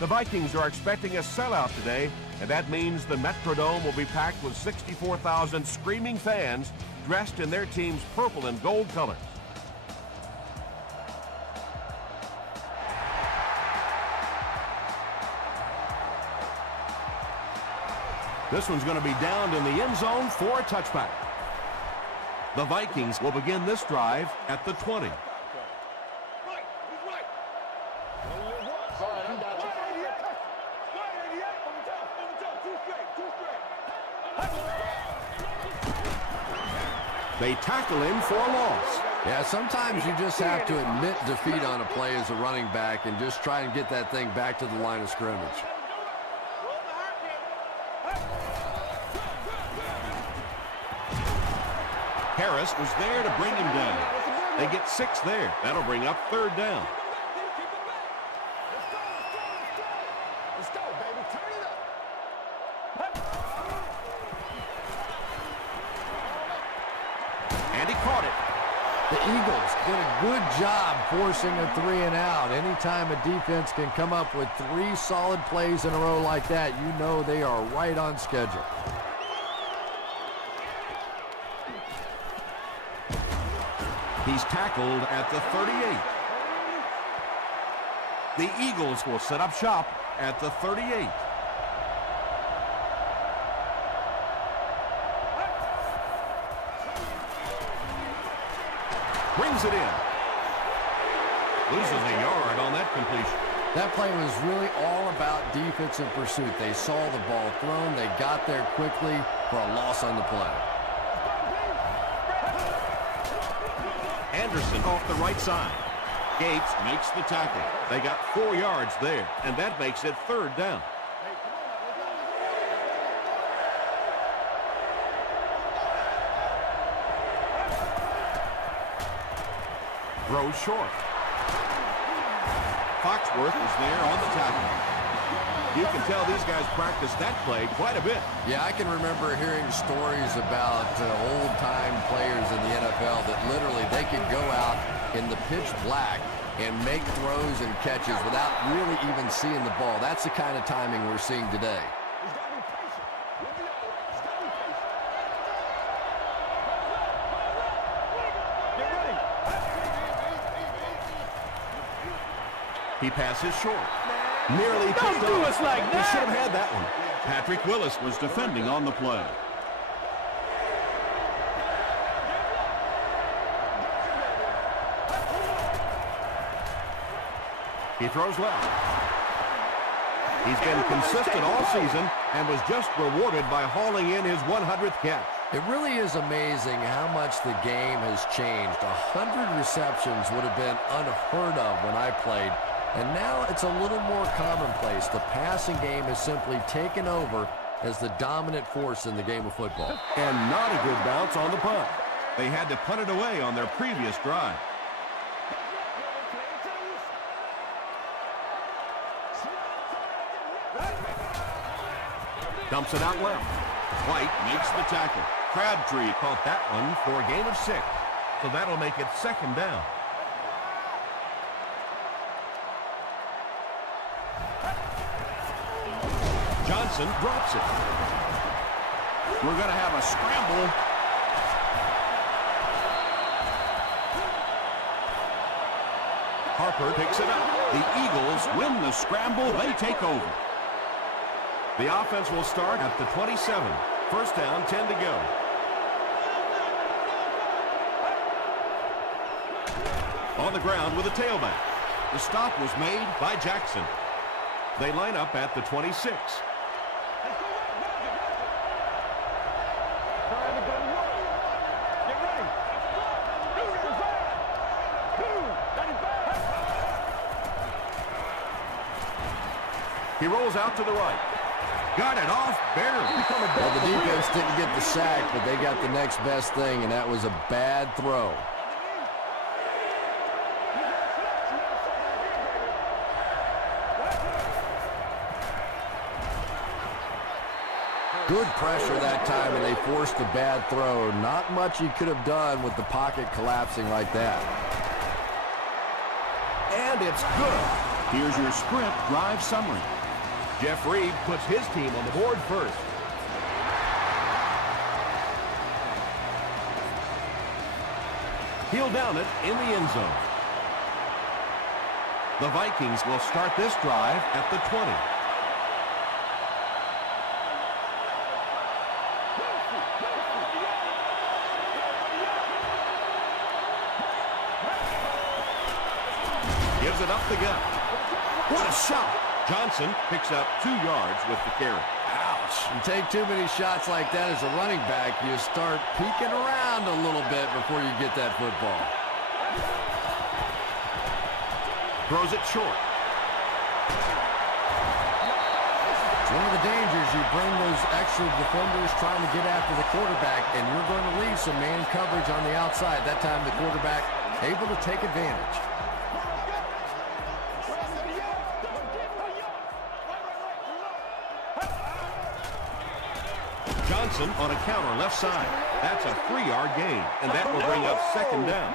The Vikings are expecting a sellout today, and that means the Metrodome will be packed with 64,000 screaming fans dressed in their team's purple and gold colors. This one's going to be downed in the end zone for a touchback. The Vikings will begin this drive at the 20. They tackle him for a loss. Yeah, sometimes you just have to admit defeat on a play as a running back and just try and get that thing back to the line of scrimmage. Harris was there to bring him down. They get 6 there. That'll bring up 3rd down. Let's go, baby. Turn it up. And he caught it. The Eagles did a good job forcing a 3 and out. Anytime a defense can come up with 3 solid plays in a row like that, you know they are right on schedule. He's tackled at the 38. The Eagles will set up shop at the 38. Brings it in. Loses a yard on that completion. That play was really all about defensive pursuit. They saw the ball thrown. They got there quickly for a loss on the play. Anderson off the right side. Gates makes the tackle. They got 4 yards there, and that makes it 3rd down. Throws short. Foxworth is there on the tackle. You can tell these guys practice that play quite a bit. Yeah, I can remember hearing stories about old-time players in the NFL that literally they could go out in the pitch black and make throws and catches without really even seeing the ball. That's the kind of timing we're seeing today. He passes short. Nearly Don't do us like He that! should have had that one. Patrick Willis was defending on the play. He throws left. He's been consistent all season and was just rewarded by hauling in his 100th catch. It really is amazing how much the game has changed. 100 receptions would have been unheard of when I played. And now it's a little more commonplace. The passing game has simply taken over as the dominant force in the game of football. And not a good bounce on the punt. They had to punt it away on their previous drive. Dumps it out left. White makes the tackle. Crabtree caught that one for a gain of 6. So that'll make it 2nd down. Johnson drops it. We're going to have a scramble. Harper picks it up. The Eagles win the scramble. They take over. The offense will start at the 27. 1st down, 10 to go. On the ground with a tailback. The stop was made by Jackson. They line up at the 26. He rolls out to the right. Got it off barely. Well, the defense didn't get the sack, but they got the next best thing, and that was a bad throw. Good pressure that time, and they forced a bad throw. Not much he could have done with the pocket collapsing like that. And it's good. Here's your sprint drive summary. Jeff Reed puts his team on the board first. He'll down it in the end zone. The Vikings will start this drive at the 20. Gives it up the gut. What a shot! Johnson picks up 2 yards with the carry. Ouch. You take too many shots like that as a running back, you start peeking around a little bit before you get that football. Throws it short. It's one of the dangers. You bring those extra defenders trying to get after the quarterback, and you're going to leave some man coverage on the outside. That time the quarterback able to take advantage. Johnson on a counter left side. That's a 3-yard gain, and that will bring up second down.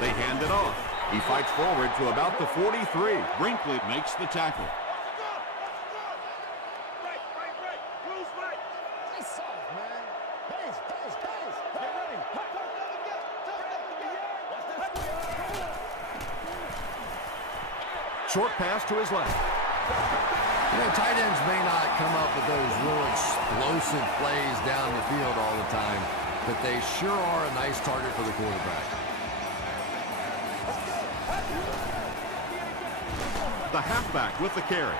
They hand it off. He fights forward to about the 43. Brinkley makes the tackle. Short pass to his left. You know, tight ends may not come up with those real explosive plays down the field all the time, but they sure are a nice target for the quarterback. The halfback with the carry.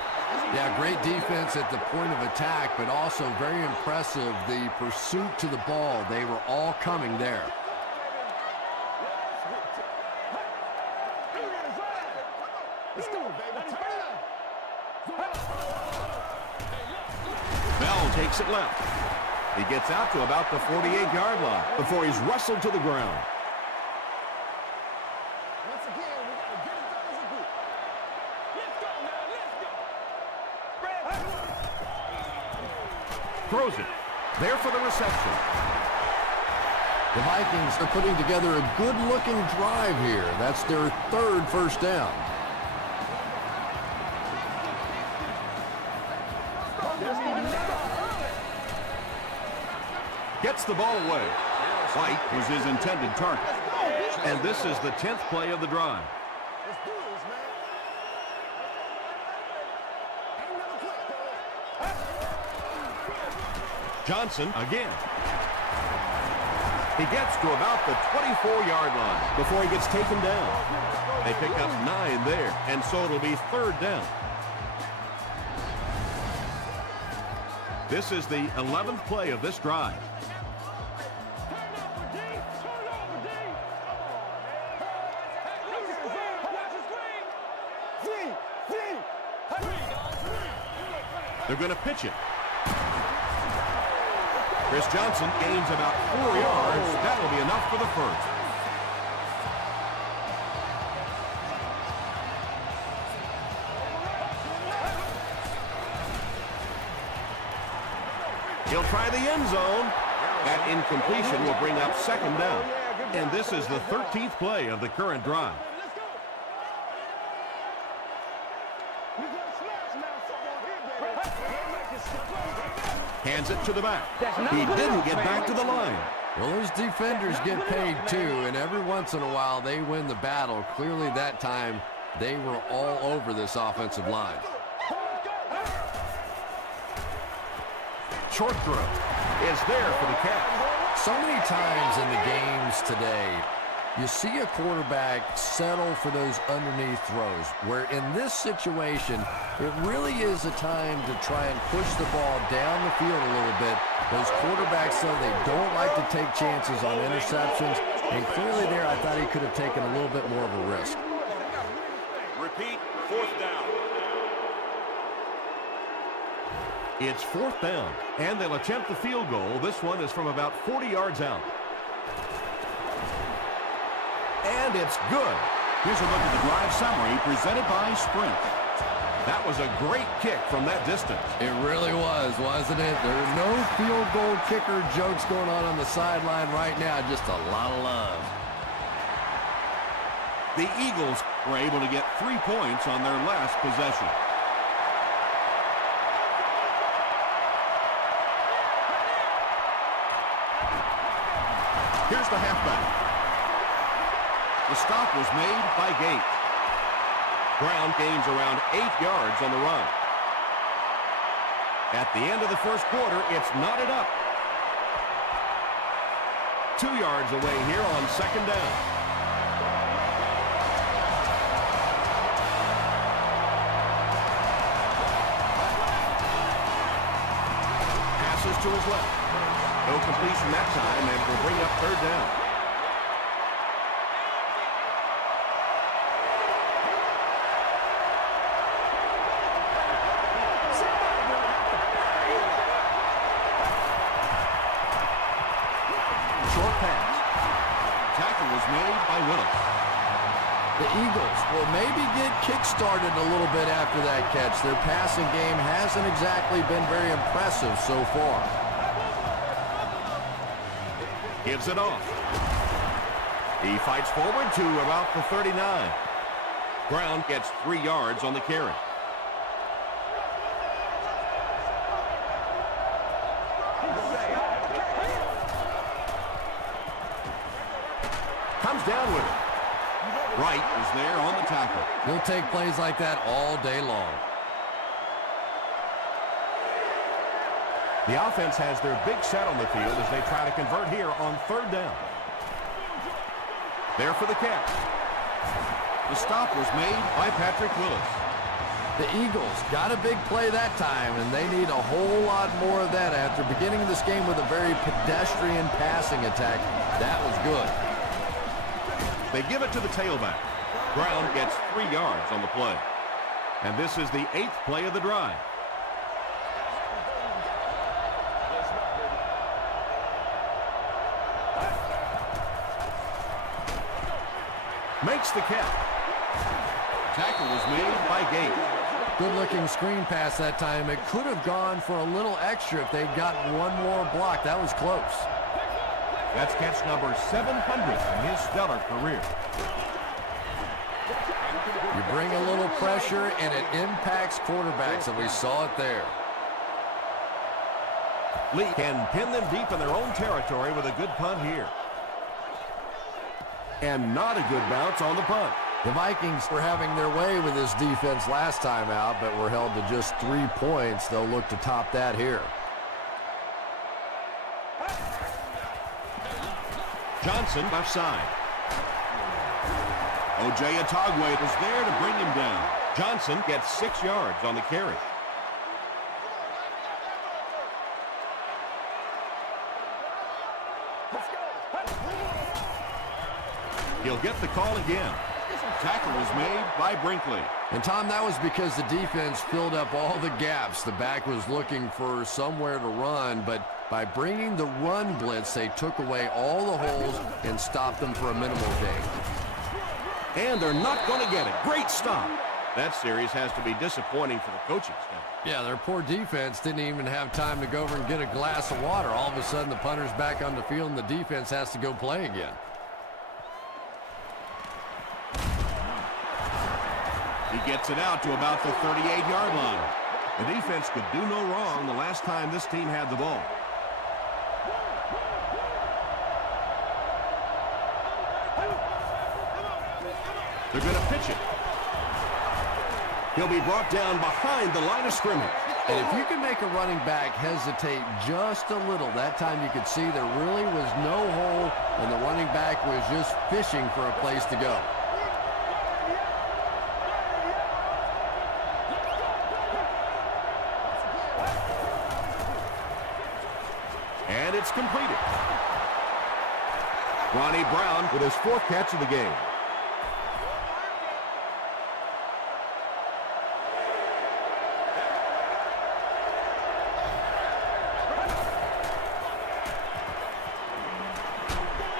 Yeah, great defense at the point of attack, but also very impressive the pursuit to the ball. They were all coming there. Bell takes it left. He gets out to about the 48-yard line before he's wrestled to the ground. Throws it. There for the reception. The Vikings are putting together a good-looking drive here. That's their 3rd first down. Gets the ball away. White was his intended target. And this is the 10th play of the drive. Johnson again. He gets to about the 24-yard line before he gets taken down. They pick up 9 there, and so it'll be 3rd down. This is the 11th play of this drive. They're going to pitch it. Chris Johnson gains about 4 yards. That will be enough for the first. He'll try the end zone. That incompletion will bring up second down. And this is the 13th play of the current drive. Hands it to the back. He didn't get back to the line. Well, those defenders get paid too, and every once in a while they win the battle. Clearly that time they were all over this offensive line. Short throw is there for the catch. So many times in the games today, you see a quarterback settle for those underneath throws, where in this situation, it really is a time to try and push the ball down the field a little bit. Those quarterbacks, though, they don't like to take chances on interceptions, and clearly there I thought he could have taken a little bit more of a risk. Repeat, 4th down. It's 4th down, and they'll attempt the field goal. This one is from about 40 yards out. And it's good. Here's a look at the drive summary presented by Sprint. That was a great kick from that distance. It really was, wasn't it? There are no field goal kicker jokes going on the sideline right now. Just a lot of love. The Eagles were able to get 3 points on their last possession. Here's the halfback. The stop was made by Gates. Brown gains around 8 yards on the run. At the end of the first quarter, it's knotted up. 2 yards away here on second down. Passes to his left. No completion that time, and will bring up third down. Short pass. Tackle was made by Willis. The Eagles will maybe get kick-started a little bit after that catch. Their passing game hasn't exactly been very impressive so far. Gives it off. He fights forward to about the 39. Brown gets 3 yards on the carry. Comes down with it. Wright was there on the tackle. He'll take plays like that all day long. The offense has their big set on the field as they try to convert here on third down. There for the catch. The stop was made by Patrick Willis. The Eagles got a big play that time, and they need a whole lot more of that after beginning this game with a very pedestrian passing attack. That was good. They give it to the tailback. Brown gets 3 yards on the play. And this is the 8th play of the drive. Makes the catch. Tackle was made by Gates. Good-looking screen pass that time. It could have gone for a little extra if they'd gotten one more block. That was close. That's catch number 700 in his stellar career. You bring a little pressure, and it impacts quarterbacks, and we saw it there. Lee can pin them deep in their own territory with a good punt here. And not a good bounce on the punt. The Vikings were having their way with this defense last time out, but were held to just 3 points. They'll look to top that here. Johnson left side. O.J. Atogwe was there to bring him down. Johnson gets 6 yards on the carry. He'll get the call again. Tackle was made by Brinkley. And, Tom, that was because the defense filled up all the gaps. The back was looking for somewhere to run, but by bringing the run blitz, they took away all the holes and stopped them for a minimal gain. And they're not going to get it. Great stop. That series has to be disappointing for the coaching staff. Yeah, their poor defense didn't even have time to go over and get a glass of water. All of a sudden, the punter's back on the field, and the defense has to go play again. He gets it out to about the 38-yard line. The defense could do no wrong the last time this team had the ball. They're going to pitch it. He'll be brought down behind the line of scrimmage. And if you can make a running back hesitate just a little, that time you could see there really was no hole, and the running back was just fishing for a place to go. And it's completed. Ronnie Brown with his 4th catch of the game.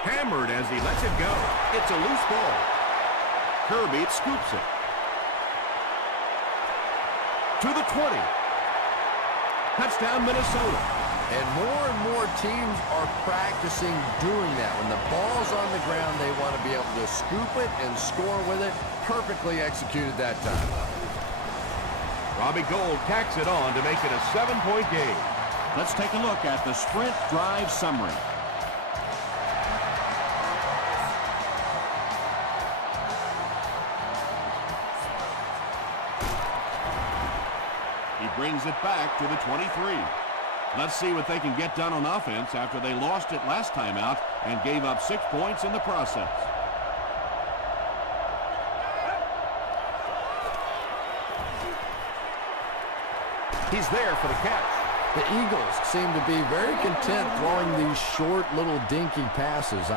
Hammered as he lets it go. It's a loose ball. Kirby scoops it. to the 20. Touchdown, Minnesota. And more teams are practicing doing that. When the ball's on the ground, they want to be able to scoop it and score with it. Perfectly executed that time. Robbie Gould tacks it on to make it a 7-point game. Let's take a look at the sprint drive summary. He brings it back to the 23. Let's see what they can get done on offense after they lost it last time out and gave up 6 points in the process. He's there for the catch. The Eagles seem to be very content throwing these short little dinky passes.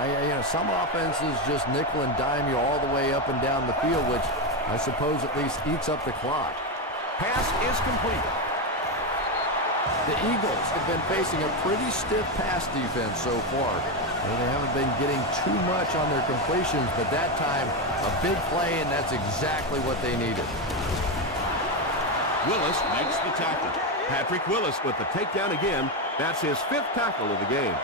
Some offenses just nickel and dime you all the way up and down the field, which I suppose at least eats up the clock. Pass is complete. The Eagles have been facing a pretty stiff pass defense so far. They haven't been getting too much on their completions, but that time, a big play, and that's exactly what they needed. Willis makes the tackle. Patrick Willis with the takedown again. That's his 5th tackle of the game.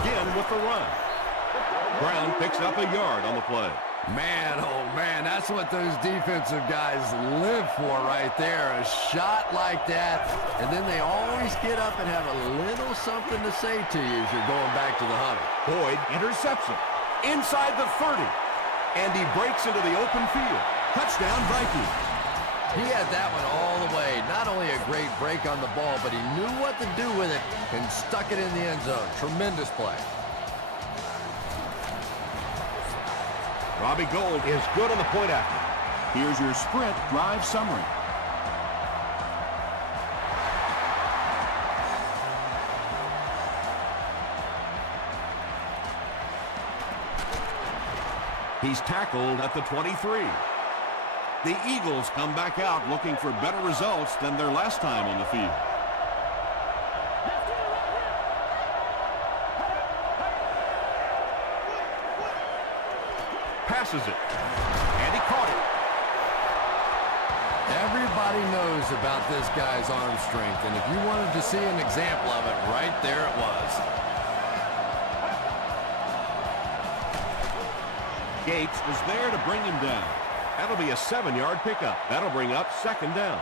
Again with the run. Brown picks up a yard on the play. Man, oh man, that's what those defensive guys live for right there. A shot like that, and then they always get up and have a little something to say to you as you're going back to the huddle. Boyd intercepts him inside the 30, and he breaks into the open field. Touchdown, Vikings. He had that one all the way. Not only a great break on the ball, but he knew what to do with it and stuck it in the end zone. Tremendous play. Robbie Gould is good on the point after. Here's your sprint drive summary. He's tackled at the 23. The Eagles come back out looking for better results than their last time on the field. Passes it, and he caught it. Everybody knows about this guy's arm strength, and if you wanted to see an example of it, right there it was. Gates was there to bring him down. That'll be a 7-yard pickup. That'll bring up 2nd down.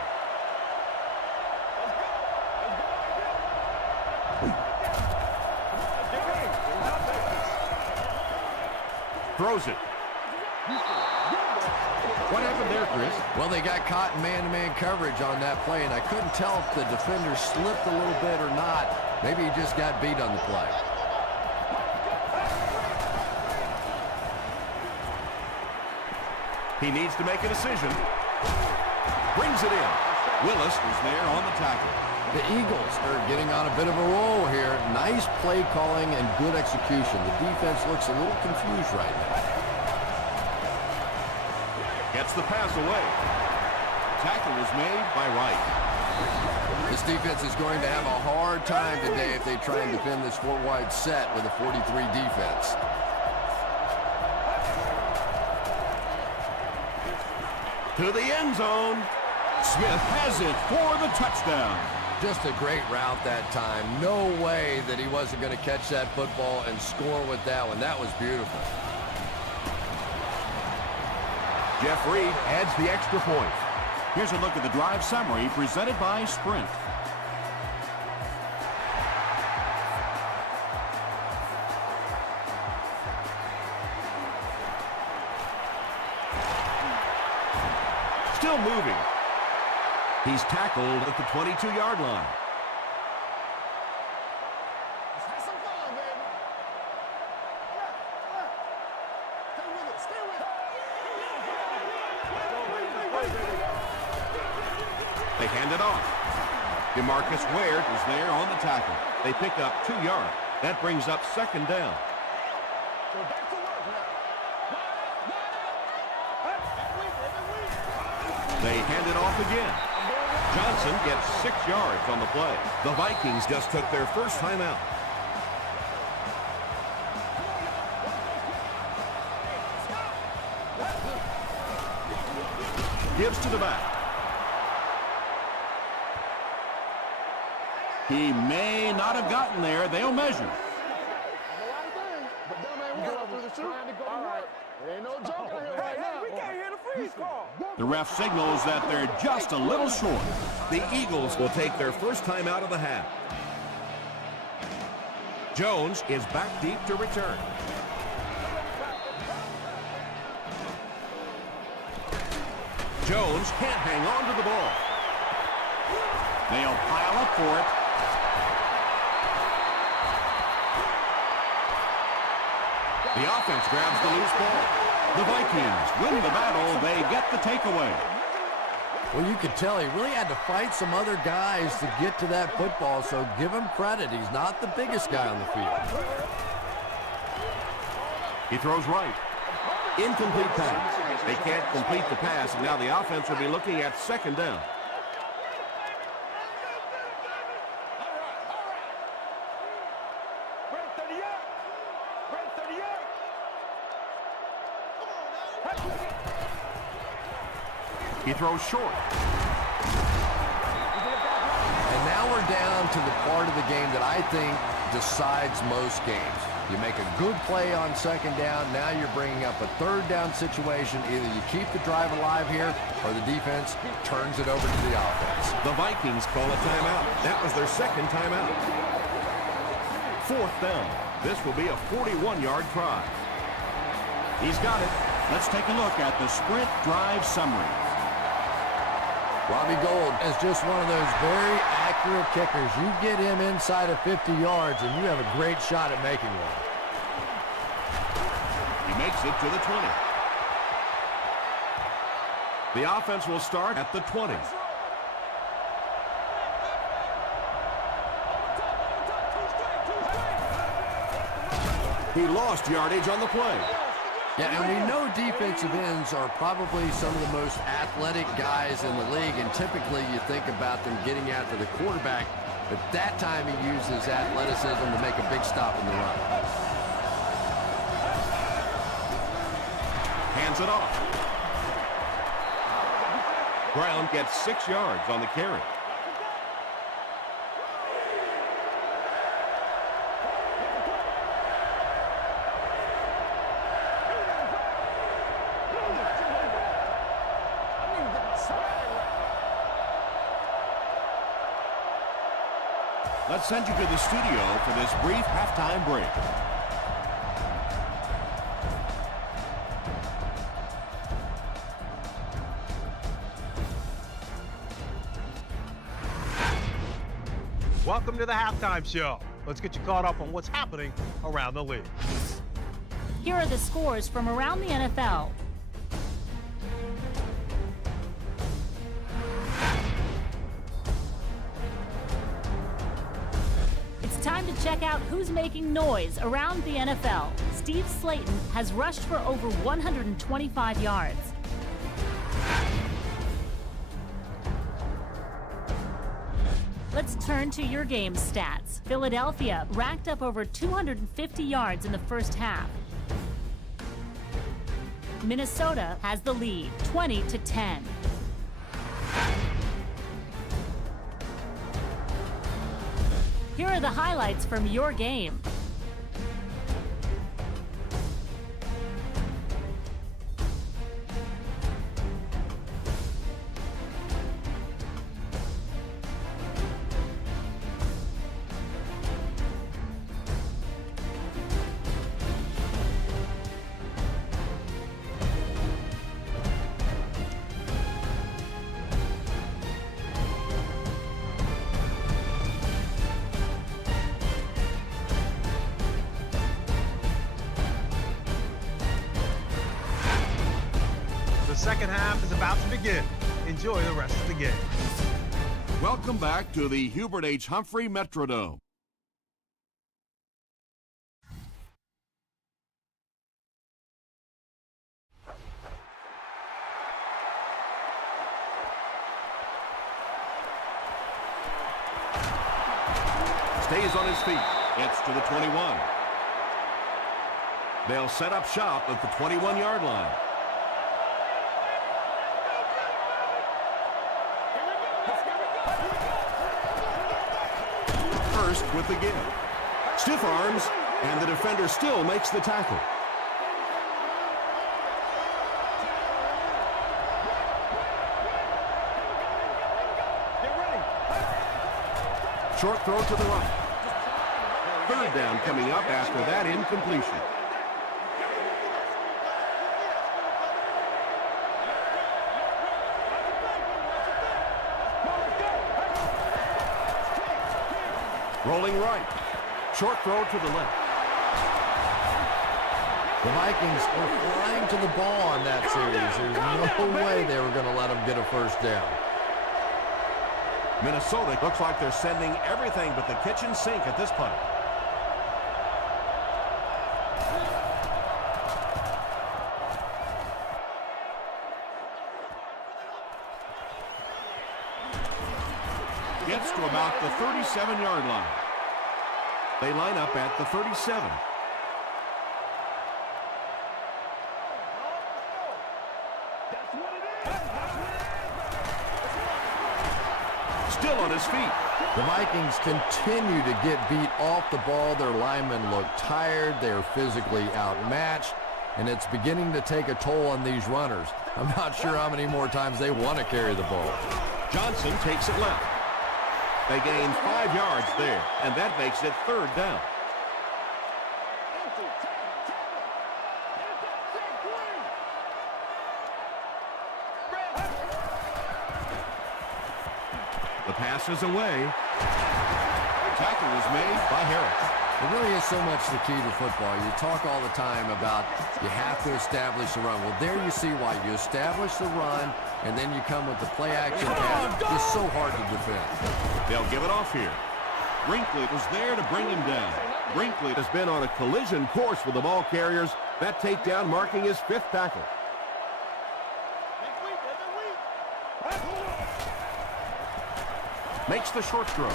Throws it. What happened there, Chris? Well, they got caught in man-to-man coverage on that play, and I couldn't tell if the defender slipped a little bit or not. Maybe he just got beat on the play. He needs to make a decision. Brings it in. Willis was there on the tackle. The Eagles are getting on a bit of a roll here. Nice play calling and good execution. The defense looks a little confused right now. Gets the pass away. Tackle was made by Wright. This defense is going to have a hard time today if they try and defend this four-wide set with a 43 defense. To the end zone. Smith has it for the touchdown. Just a great route that time. No way that he wasn't going to catch that football and score with that one. That was beautiful. Jeff Reed adds the extra point. Here's a look at the drive summary presented by Sprint. Still moving. He's tackled at the 22-yard line. Let's have some fun, baby. Stay with it. Stay with it. They hand it off. DeMarcus Ware is there on the tackle. They pick up 2 yards. That brings up 2nd down. Go back to work now. They hand it off again. Johnson gets 6 yards on the play. The Vikings just took their first time out. gives to the back. He may not have gotten there. They'll measure. A lot of things, but them ain't working through the shoot. All right. It ain't no joke out here right now. We can't hear the freeze call. The ref signals that they're just a little short. The Eagles will take their first time out of the half. Jones is back deep to return. Jones can't hang on to the ball. They'll pile up for it. The offense grabs the loose ball. The Vikings win the battle. They get the takeaway. Well, you could tell he really had to fight some other guys to get to that football, so give him credit. He's not the biggest guy on the field. He throws right. Incomplete pass. They can't complete the pass, and now the offense will be looking at second down. He throws short. And now we're down to the part of the game that I think decides most games. You make a good play on second down, now you're bringing up a third down situation. Either you keep the drive alive here, or the defense turns it over to the offense. The Vikings call a timeout. That was their second timeout. Fourth down. This will be a 41-yard try. He's got it. Let's take a look at the sprint drive summary. Robbie Gould is just one of those very accurate kickers. You get him inside of 50 yards, and you have a great shot at making one. He makes it to the 20. The offense will start at the 20. He lost yardage on the play. Yeah, and we know defensive ends are probably some of the most athletic guys in the league, and typically you think about them getting after the quarterback, but that time he uses athleticism to make a big stop in the run. Hands it off. Brown gets 6 yards on the carry. Let's send you to the studio for this brief halftime break. Welcome to the halftime show. Let's get you caught up on what's happening around the league. Here are the scores from around the NFL. It's time to check out who's making noise around the NFL. Steve Slayton has rushed for over 125 yards. Let's turn to your game stats. Philadelphia racked up over 250 yards in the first half. Minnesota has the lead, 20-10. Here are the highlights from your game. The second half is about to begin. Enjoy the rest of the game. Welcome back to the Hubert H. Humphrey Metrodome. Stays on his feet. Gets to the 21. They'll set up shop at the 21-yard line. first with the give. Stiff arms, and the defender still makes the tackle. Short throw to the right. Third down coming up after that incompletion. Rolling right. Short throw to the left. The Vikings were flying to the ball on that series. There's no way they were going to let them get a first down. Minnesota looks like they're sending everything but the kitchen sink at this point. Gets to about the 37-yard line. They line up at the 37. Still on his feet. The Vikings continue to get beat off the ball. Their linemen look tired. They're physically outmatched, and it's beginning to take a toll on these runners. I'm not sure how many more times they want to carry the ball. Johnson takes it left. They gain 5 yards there, and that makes it third down. The pass is away. Tackle was made by Harris. It really is so much the key to football. You talk all the time about you have to establish the run. Well, there you see why. You establish the run, and then you come with the play-action pass. It's so hard to defend. They'll give it off here. Brinkley was there to bring him down. Brinkley has been on a collision course with the ball carriers. That takedown marking his 5th tackle. Makes the short throw.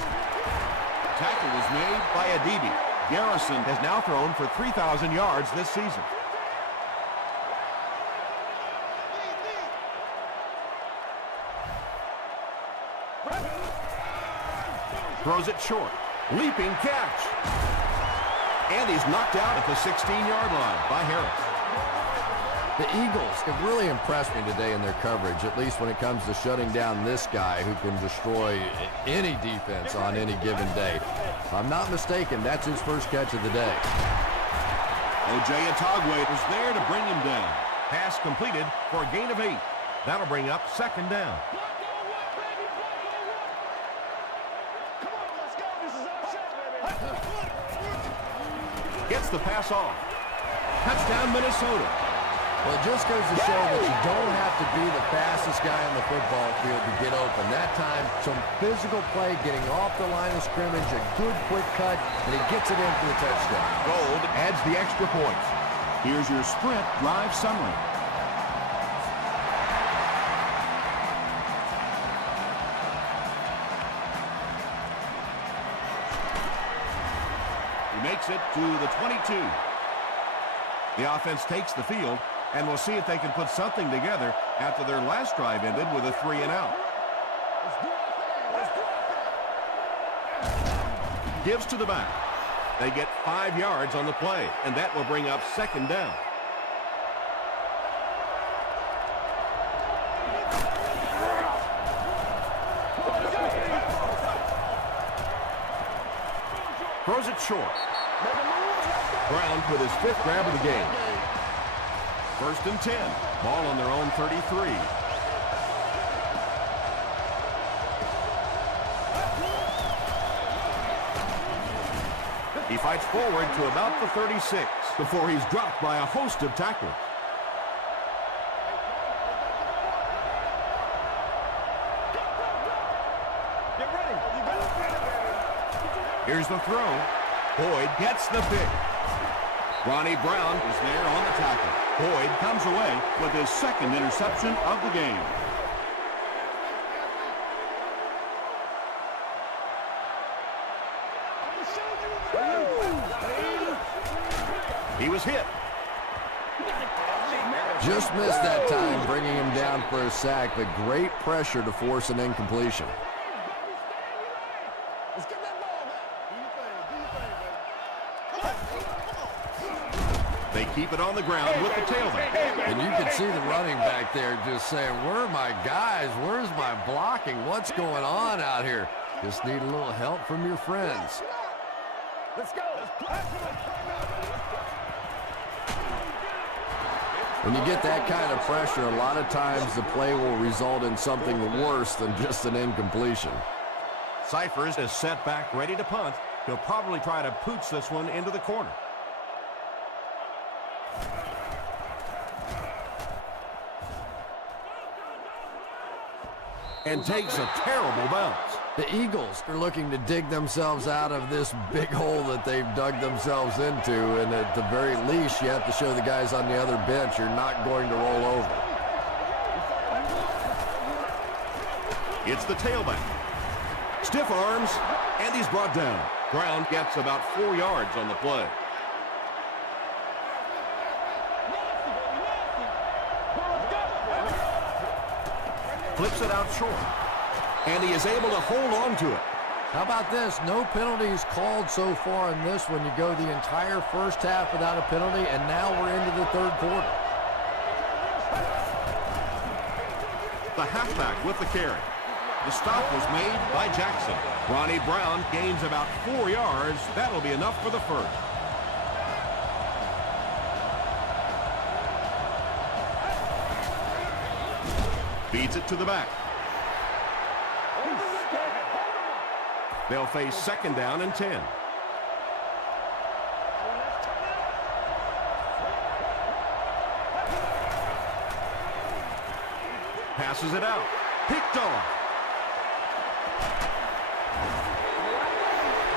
Tackle was made by Adibi. Garrison has now thrown for 3,000 yards this season. Throws it short. Leaping catch. And he's knocked out at the 16-yard line by Harris. The Eagles have really impressed me today in their coverage, at least when it comes to shutting down this guy who can destroy any defense on any given day. If I'm not mistaken, that's his first catch of the day. O.J. Atogwe was there to bring him down. Pass completed for a gain of 8. That'll bring up 2nd down. Gets the pass off. Touchdown, Minnesota. Well, it just goes to show that you don't have to be the fastest guy on the football field to get open. That time, some physical play, getting off the line of scrimmage, a good quick cut, and he gets it in for the touchdown. Gold adds the extra points. Here's your sprint drive summary. He makes it to the 22. The offense takes the field, and we'll see if they can put something together after their last drive ended with a 3-and-out. Gives to the back. They get 5 yards on the play, and that will bring up 2nd down. Throws it short. Brown with his 5th grab of the game. 1st and 10. Ball on their own 33. He fights forward to about the 36 before he's dropped by a host of tacklers. Here's the throw. Boyd gets the pick. Ronnie Brown is there on the tackle. Boyd comes away with his 2nd interception of the game. He was hit. Just missed that time, bringing him down for a sack, but great pressure to force an incompletion. They keep it on the ground with the tailback. And you can see the running back there just saying, where are my guys? Where's my blocking? What's going on out here? Just need a little help from your friends. Let's go. When you get that kind of pressure, a lot of times the play will result in something worse than just an incompletion. Cyphers is set back ready to punt. He'll probably try to pooch this one into the corner. And takes a terrible bounce. The Eagles are looking to dig themselves out of this big hole that they've dug themselves into, and at the very least, you have to show the guys on the other bench you're not going to roll over. It's the tailback. Stiff arms, and he's brought down. Brown gets about 4 yards on the play. Flips it out short. And he is able to hold on to it. How about this? No penalties called so far in this one. You go the entire first half without a penalty, and now we're into the third quarter. The halfback with the carry. The stop was made by Jackson. Ronnie Brown gains about 4 yards. That'll be enough for the first. Feeds it to the back. They'll face second down and 10. Passes it out. Picked off.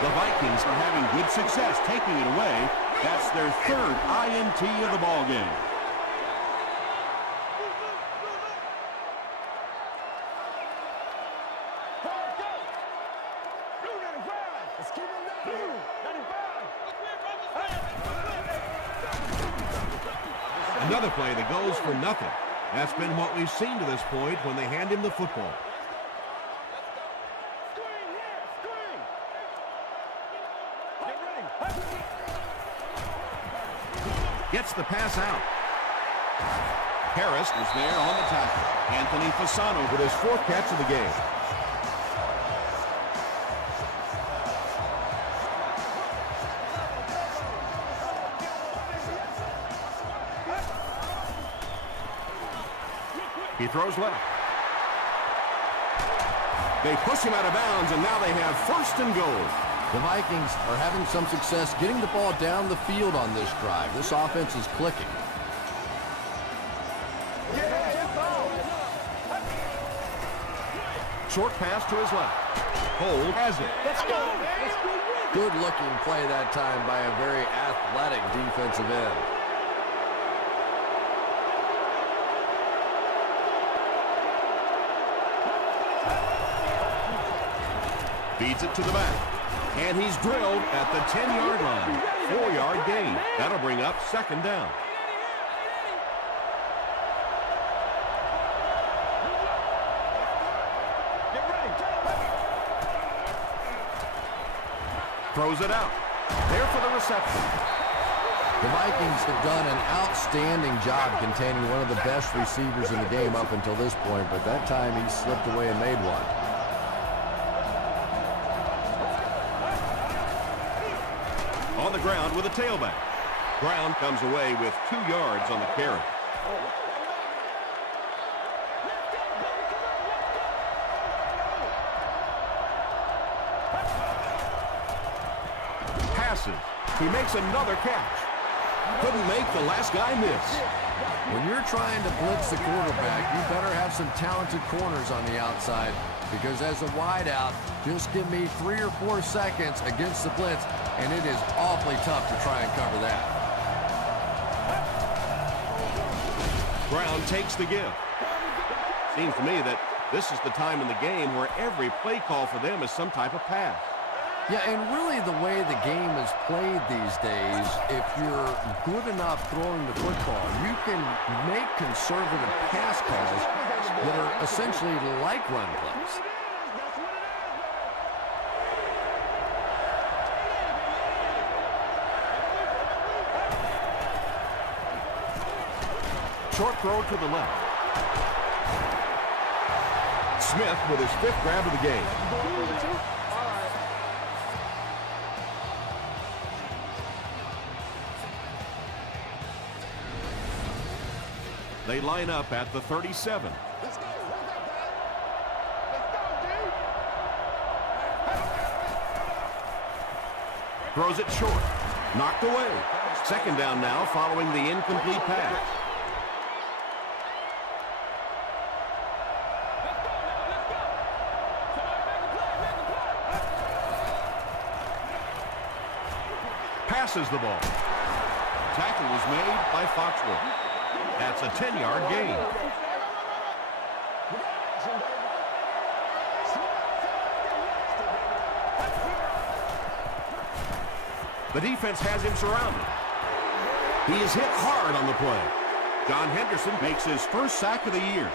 The Vikings are having good success taking it away. That's their third INT of the ball game. Another play that goes for nothing. That's been what we've seen to this point when they hand him the football. Gets the pass out. Harris was there on the tackle. Anthony Fasano With his fourth catch of the game. He throws left. They push him out of bounds, and now they have first and goal. The Vikings are having some success getting the ball down the field on this drive. This offense is clicking. Short pass to his left. Hold has it. Let's go. Good-looking play that time by a very athletic defensive end. feeds it to the back. And he's drilled at the 10-yard line. 4-yard gain. That'll bring up second down. Throws it out. There for the reception. The Vikings have done an outstanding job containing one of the best receivers in the game up until this point, but that time he slipped away and made one. On the ground with a tailback. Brown comes away with 2 yards on the carry. Passes. He makes another catch. Couldn't make the last guy miss. When you're trying to blitz the quarterback, you better have some talented corners on the outside, because as a wideout, just give me 3 or 4 seconds against the blitz, and it is awfully tough to try and cover that. Brown takes the give. Seems to me that this is the time in the game where every play call for them is some type of pass. Yeah, and really the way the game is played these days, if you're good enough throwing the football, you can make conservative pass calls that are essentially like run plays. Short throw to the left. Smith with his 5th grab of the game. They line up at the 37. Throws it short. Knocked away. 2nd down now following the incomplete pass. Passes the ball. Tackle was made by Foxworth. That's a 10-yard gain. The defense has him surrounded. He is hit hard on the play. John Henderson makes his 1st sack of the year.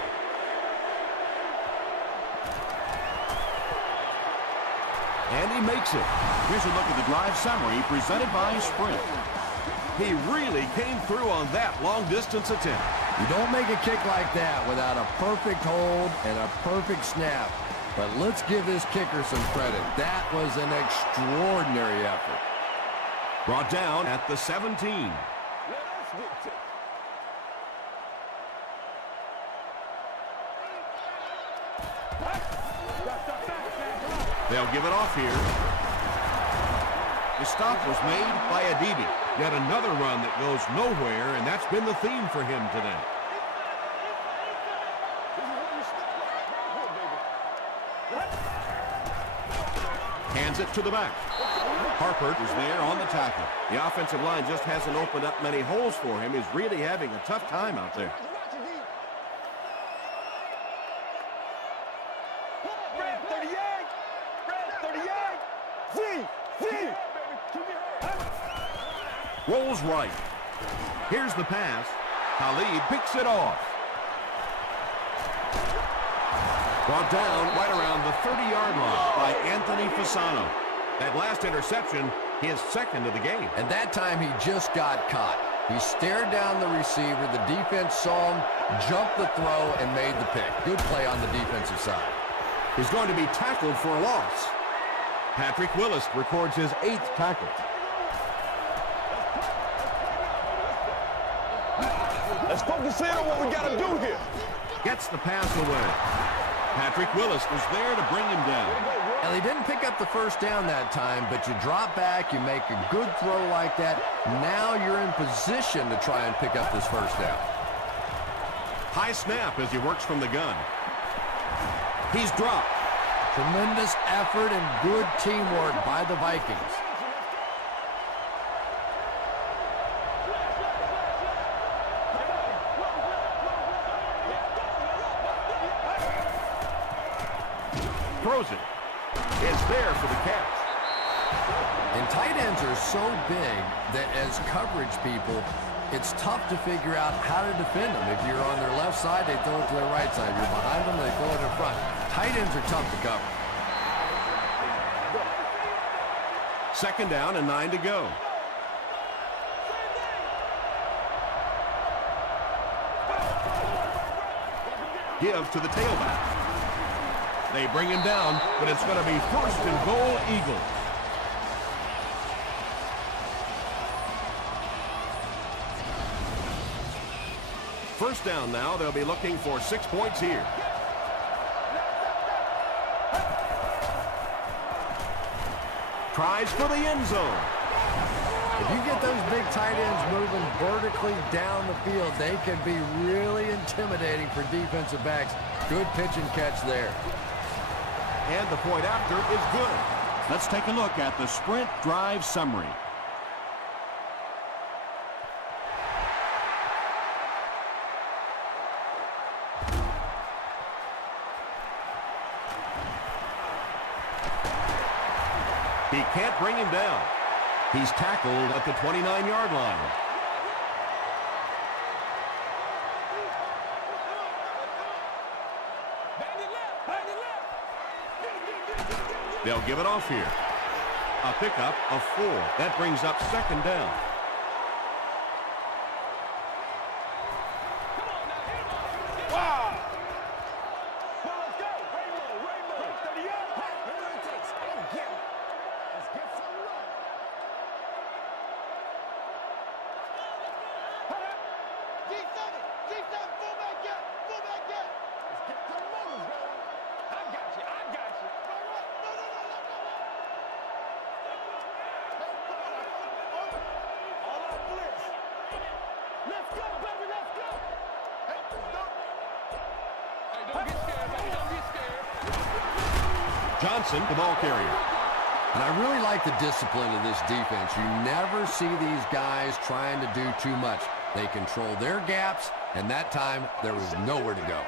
And he makes it. Here's a look at the drive summary presented by Sprint. He really came through on that long-distance attempt. You don't make a kick like that without a perfect hold and a perfect snap. But let's give this kicker some credit. That was an extraordinary effort. Brought down at the 17. They'll give it off here. The stop was made by Adibi. Yet another run that goes nowhere, and that's been the theme for him today. Hands it to the back. Harper is there on the tackle. The offensive line just hasn't opened up many holes for him. He's really having a tough time out there. Rolls right. Here's the pass. Khalid picks it off. Brought down right around the 30-yard line by Anthony Fasano. That last interception, his 2nd of the game. And that time he just got caught. He stared down the receiver. The defense saw him, jumped the throw, and made the pick. Good play on the defensive side. He's going to be tackled for a loss. Patrick Willis records his 8th tackle. Let's focus in on what we got to do here. Gets the pass away. Patrick Willis was there to bring him down. Well, he didn't pick up the 1st down that time, but you drop back, you make a good throw like that. Now you're in position to try and pick up this 1st down. High snap as he works from the gun. He's dropped. Tremendous effort and good teamwork by the Vikings. Throws it. It's there for the catch. And tight ends are so big that as coverage people, it's tough to figure out how to defend them. If you're on their left side, they throw it to their right side. You're behind them, they throw it in front. Tight ends are tough to cover. 2nd down and 9 to go. Give to the tailback. They bring him down, but it's going to be 1st and goal, Eagles. First down now. They'll be looking for 6 points here. Tries for the end zone. If you get those big tight ends moving vertically down the field, they can be really intimidating for defensive backs. Good pitch and catch there. And the point after is good. Let's take a look at the Sprint drive summary. He can't bring him down. He's tackled at the 29-yard line. They'll give it off here. A pickup of 4. That brings up 2nd down. Johnson, the ball carrier. And I really like the discipline of this defense. You never see these guys trying to do too much. They control their gaps, and that time there was nowhere to go.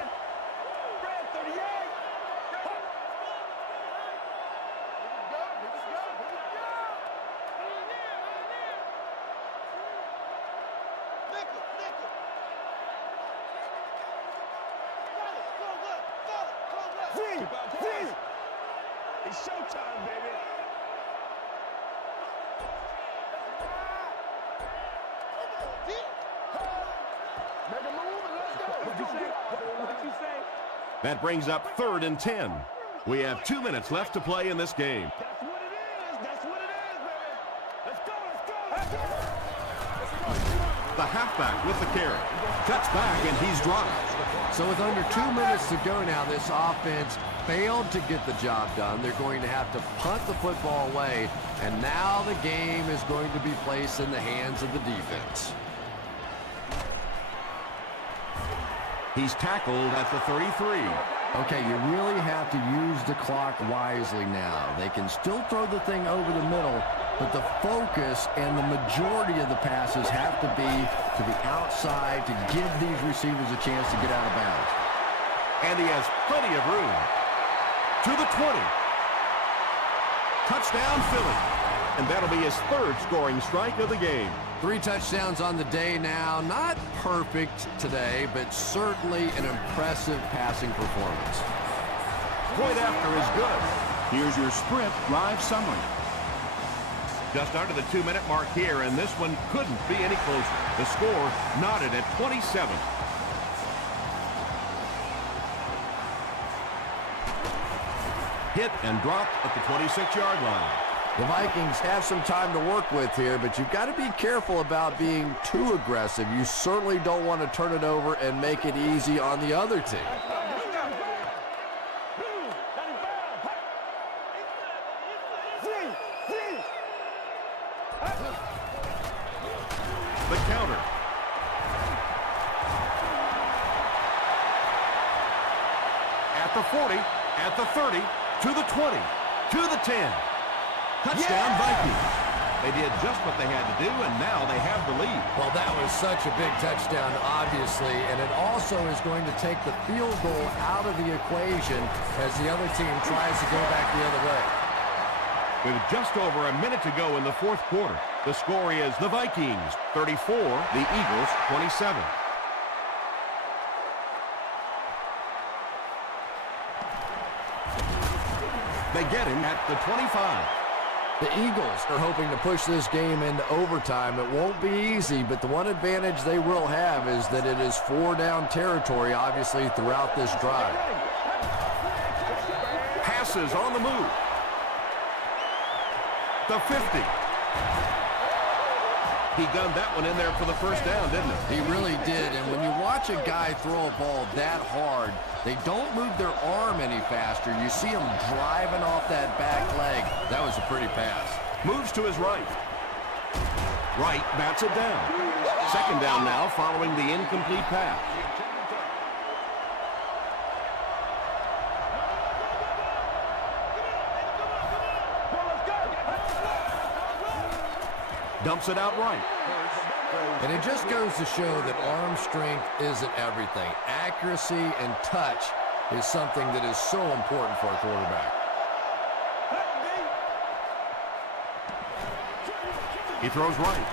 It's showtime, baby. Make a move and let's go. What you say? That brings up 3rd and 10. We have 2 minutes left to play in this game. That's what it is. That's what it is, baby. Let's go. Let's go. The halfback with the carry. Cuts back, and he's dropped. So with under 2 minutes to go now, this offense failed to get the job done. They're going to have to punt the football away, and now the game is going to be placed in the hands of the defense. He's tackled at the 33. Okay, you really have to use the clock wisely now. They can still throw the thing over the middle, but the focus and the majority of the passes have to be to the outside to give these receivers a chance to get out of bounds. And he has plenty of room. To the 20. Touchdown, Philly. And that'll be his 3rd scoring strike of the game. 3 touchdowns on the day now. Not perfect today, but certainly an impressive passing performance. Point after is good. Here's your sprint drive summary. Just under the 2-minute mark here, and this one couldn't be any closer. The score knotted at 27. Hit and dropped at the 26-yard line. The Vikings have some time to work with here, but you've got to be careful about being too aggressive. You certainly don't want to turn it over and make it easy on the other team. The counter. At the 40, at the 30, to the 20, to the 10. Touchdown, Vikings. They did just what they had to do, and now they have the lead. Well, that was such a big touchdown, obviously, and it also is going to take the field goal out of the equation as the other team tries to go back the other way. With just over a minute to go in the 4th quarter, the score is the Vikings 34, the Eagles 27. They get him at the 25. The Eagles are hoping to push this game into overtime. It won't be easy, but the one advantage they will have is that it is 4-down territory, obviously, throughout this drive. Passes on the move. The 50. He gunned that one in there for the first down, didn't he? He really did, and when you watch a guy throw a ball that hard, they don't move their arm any faster. You see him driving off that back leg. That was a pretty pass. Moves to his right. Right bats it down. 2nd down now following the incomplete pass. Dumps it out right. And it just goes to show that arm strength isn't everything. Accuracy and touch is something that is so important for a quarterback. He throws right.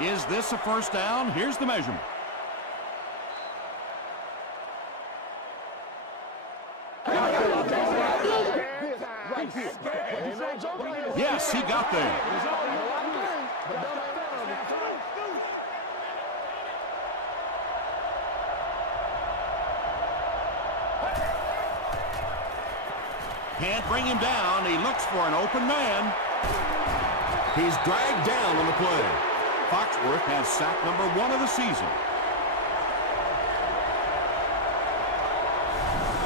Is this a first down? Here's the measurement. Yes, he got there. Can't bring him down. He looks for an open man. He's dragged down on the play. Foxworth has sack number 1 of the season.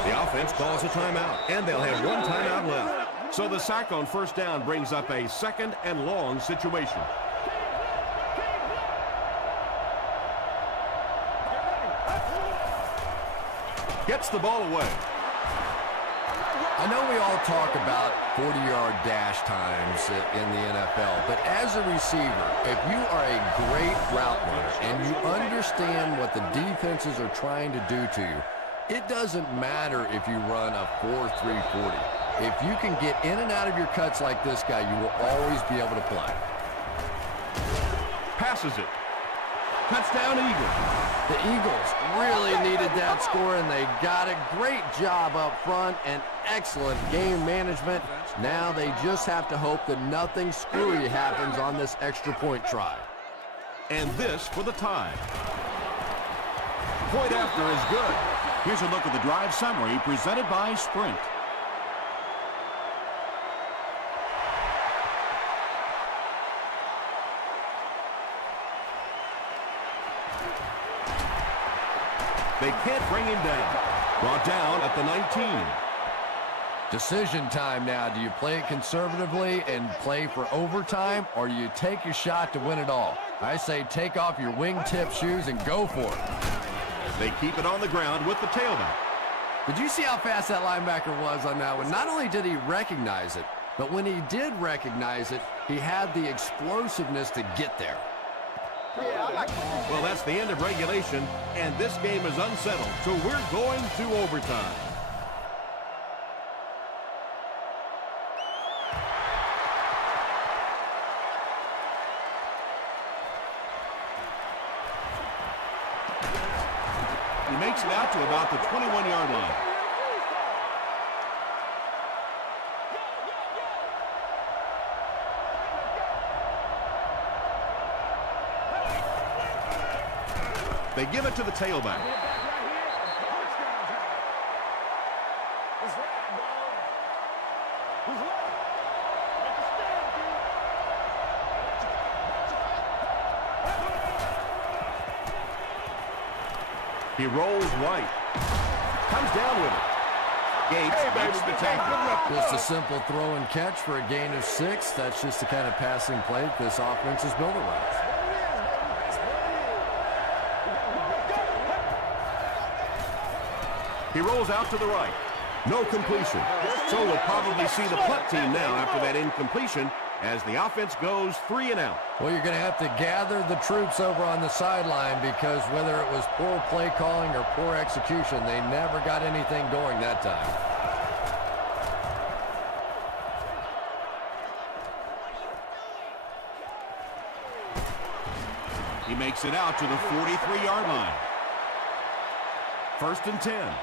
The offense calls a timeout, and they'll have 1 timeout left. So the sack on first down brings up a 2nd and long situation. Gets the ball away. I know we all talk about 40-yard dash times in the NFL, but as a receiver, if you are a great route runner and you understand what the defenses are trying to do to you, it doesn't matter if you run a 4.340. If you can get in and out of your cuts like this guy, you will always be able to play. Passes it. Touchdown, Eagles. The Eagles really needed that score, and they got a great job up front and excellent game management. Now they just have to hope that nothing screwy happens on this extra point try. And this for the tie. Point after is good. Here's a look at the drive summary presented by Sprint. They can't bring him down. Brought down at the 19. Decision time now. Do you play it conservatively and play for overtime, or do you take your shot to win it all? I say take off your wingtip shoes and go for it. They keep it on the ground with the tailback. Did you see how fast that linebacker was on that one? Not only did he recognize it, but when he did recognize it, he had the explosiveness to get there. Well, that's the end of regulation, and this game is unsettled, so we're going to overtime. He makes it out to about the 21-yard line. They give it to the tailback. He rolls right. Comes down with it. Gates makes the tackle. Just a simple throw and catch for a gain of 6. That's just the kind of passing play that this offense is built around. He rolls out to the right. No completion. So we'll probably see the punt team now after that incompletion as the offense goes 3 and out. Well, you're going to have to gather the troops over on the sideline because whether it was poor play calling or poor execution, they never got anything going that time. He makes it out to the 43-yard line. 1st and 10.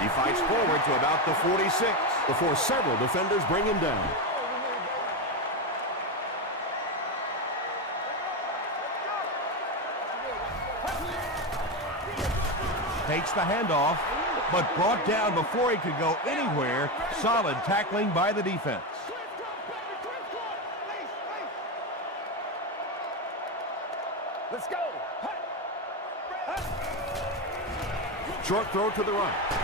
He fights forward to about the 46 before several defenders bring him down. Takes the handoff, but brought down before he could go anywhere. Solid tackling by the defense. Let's go. Short throw to the right.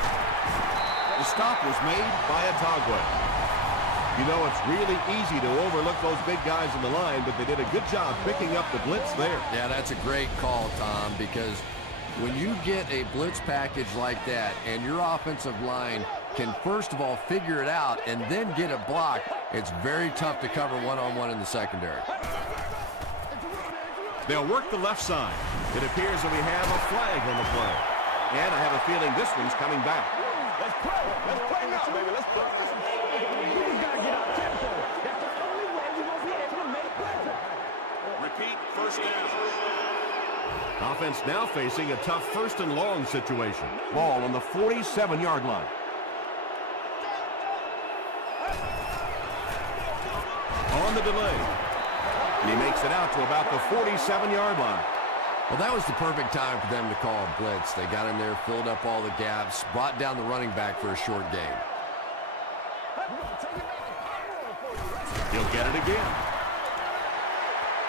The stop was made by Atagwe. You know, it's really easy to overlook those big guys in the line, but they did a good job picking up the blitz there. Yeah, that's a great call, Tom, because when you get a blitz package like that and your offensive line can first of all figure it out and then get a block, it's very tough to cover one-on-one in the secondary. They'll work the left side. It appears that we have a flag on the play. And I have a feeling this one's coming back. Let's play. Let's play now, baby. Let's play. We gotta get out tempo. That's the only way we're gonna be able to make plays. Repeat, first down. Offense now facing a tough 1st and long situation. Ball on the 47-yard line. On the delay. And he makes it out to about the 47-yard line. Well, that was the perfect time for them to call a blitz. They got in there, filled up all the gaps, brought down the running back for a short gain. He'll get it again.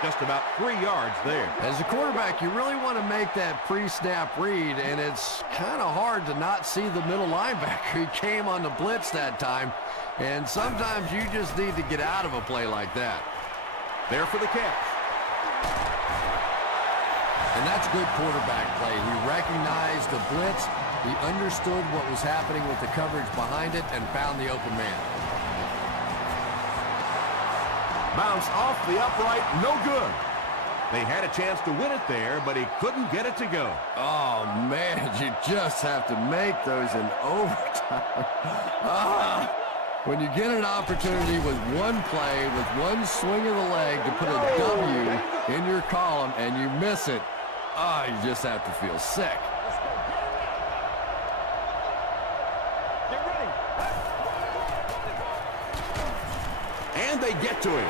Just about 3 yards there. As a quarterback, you really want to make that pre-snap read, and it's kind of hard to not see the middle linebacker. He came on the blitz that time, and sometimes you just need to get out of a play like that. There for the catch. And that's good quarterback play. He recognized the blitz, he understood what was happening with the coverage behind it, and found the open man. Bounce off the upright, no good. They had a chance to win it there, but he couldn't get it to go. Oh, man, you just have to make those in overtime. When you get an opportunity with one play, with one swing of the leg to put a W in your column and you miss it, you just have to feel sick. And they get to him.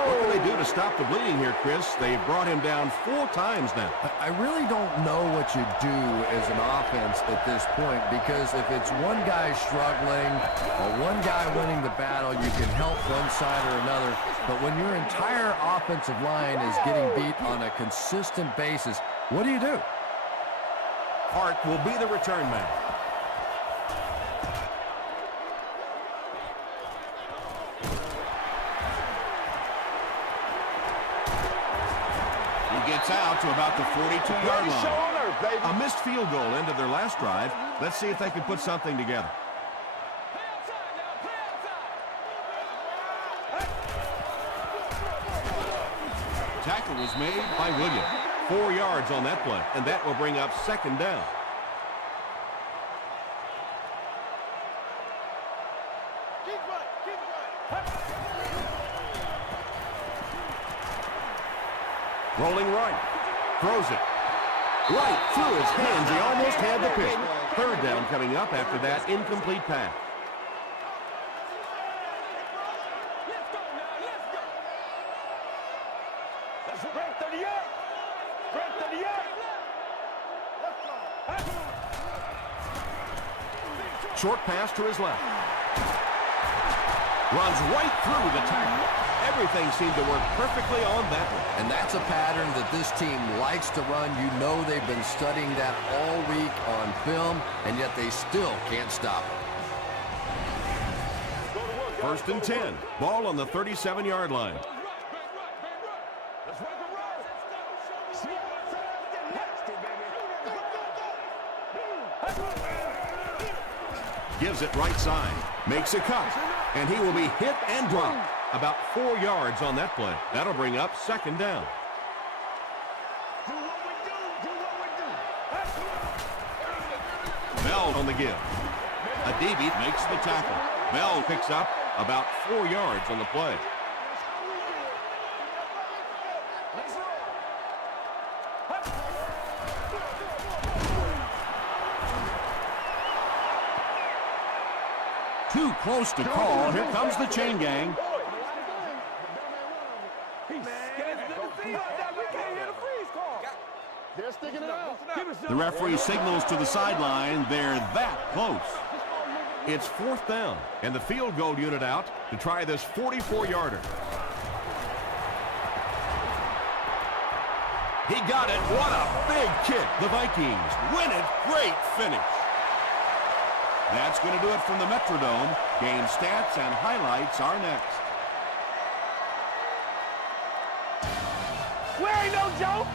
What can they do to stop the bleeding here, Chris? They've brought him down 4 times now. I really don't know what you do as an offense at this point, because if it's one guy struggling or one guy winning the battle, you can help one side or another. But when your entire offensive line is getting beat on a consistent basis, what do you do? Hart will be the return man. Gets out to about the 42-yard line. A missed field goal ended their last drive. Let's see if they can put something together. Tackle was made by Williams. 4 yards on that play, and that will bring up second down. Rolling right. Throws it. Right through his hands. He almost had the pick. Third down coming up after that incomplete pass. That's right, 38. Right, 38. Short pass to his left. Runs right through the tackle. Everything seemed to work perfectly on that one. And that's a pattern that this team likes to run. You know they've been studying that all week on film, and yet they still can't stop it. 1st and 10. Ball on the 37-yard line. Gives it right side. Makes a cut. And he will be hit and dropped. About 4 yards on that play. That'll bring up second down. Bell on the give. Adibi makes the tackle. Bell picks up about 4 yards on the play. Too close to call. Here comes the chain gang. The referee signals to the sideline. They're that close. It's 4th down, and the field goal unit out to try this 44-yarder. He got it. What a big kick. The Vikings win it. Great finish. That's going to do it from the Metrodome. Game stats and highlights are next. We ain't no joke.